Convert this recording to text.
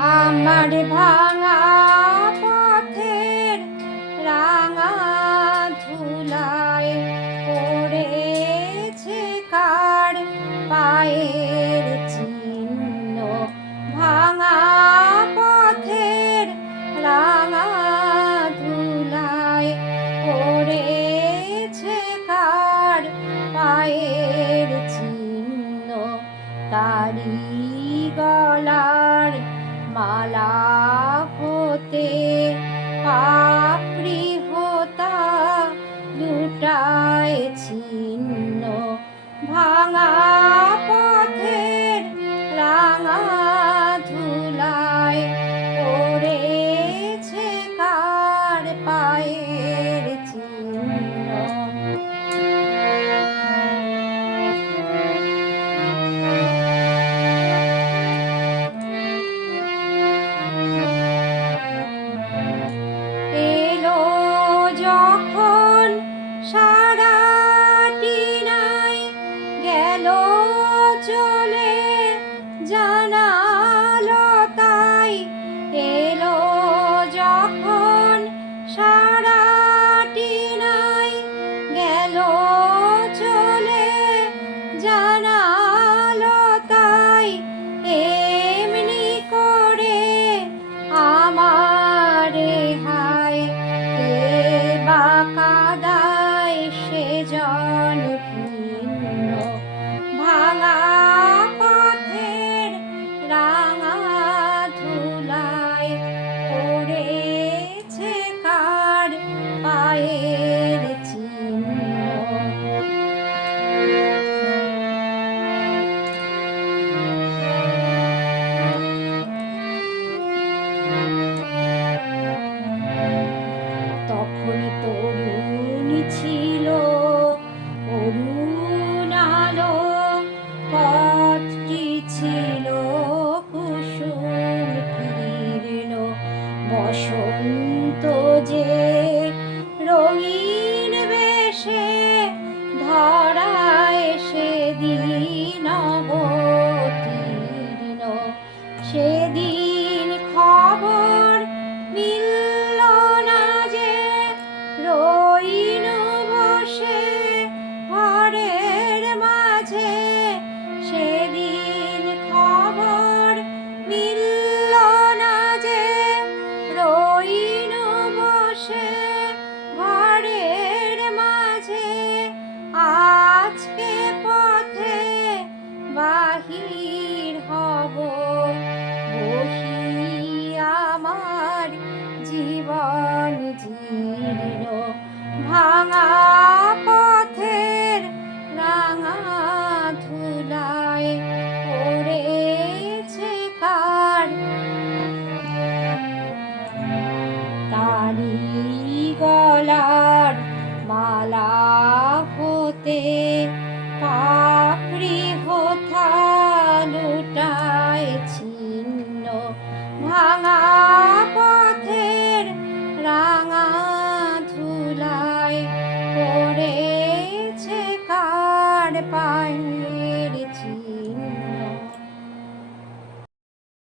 আমার ভাঙা পথের রাঙা ধুলায় পড়েছে কার পায়ের চিহ্ন। ভাঙা পথের রাঙা ধুলায় পড়েছে কার পায়ের চিহ্ন। তারি গলার মালা হতে পাপড়ি হোতা লুটায় ছিন্ন। ভাঙা পথের রাঙা ধুলায় পড়েছে কার পায়ের চিহ্ন। যখন সারাটি নাই গেল চলে জানালো তাই। এলো যখন সারাটি নাই গেল চলে জানালো তাই। এমনি করে আমারে হায় কাদায় সে জন ভিন্ন। ভাঙা পথের রাঙা ধুলায় পড়েছে কার পায়ের চিহ্ন। তখন তরুণী ছিল অরুণ আলো, পথটি ছিল কুসুম কীর্ণ। বসন্ত যে রঙিন বেশে ধরায় সেদিন অবতীর্ণ। সেদিন খবর মিলল না যে রইনু বসে ঘরের মাঝে। সেদিন খবর মিলল না যে রইনু বসে ঘরের মাঝে। আজকে পথে বাহির হব বহি আমার জীবন জীর্ণ। ভাঙা পথের রাঙা ধুলায় পড়েছে কার তারি গলার মালা হতে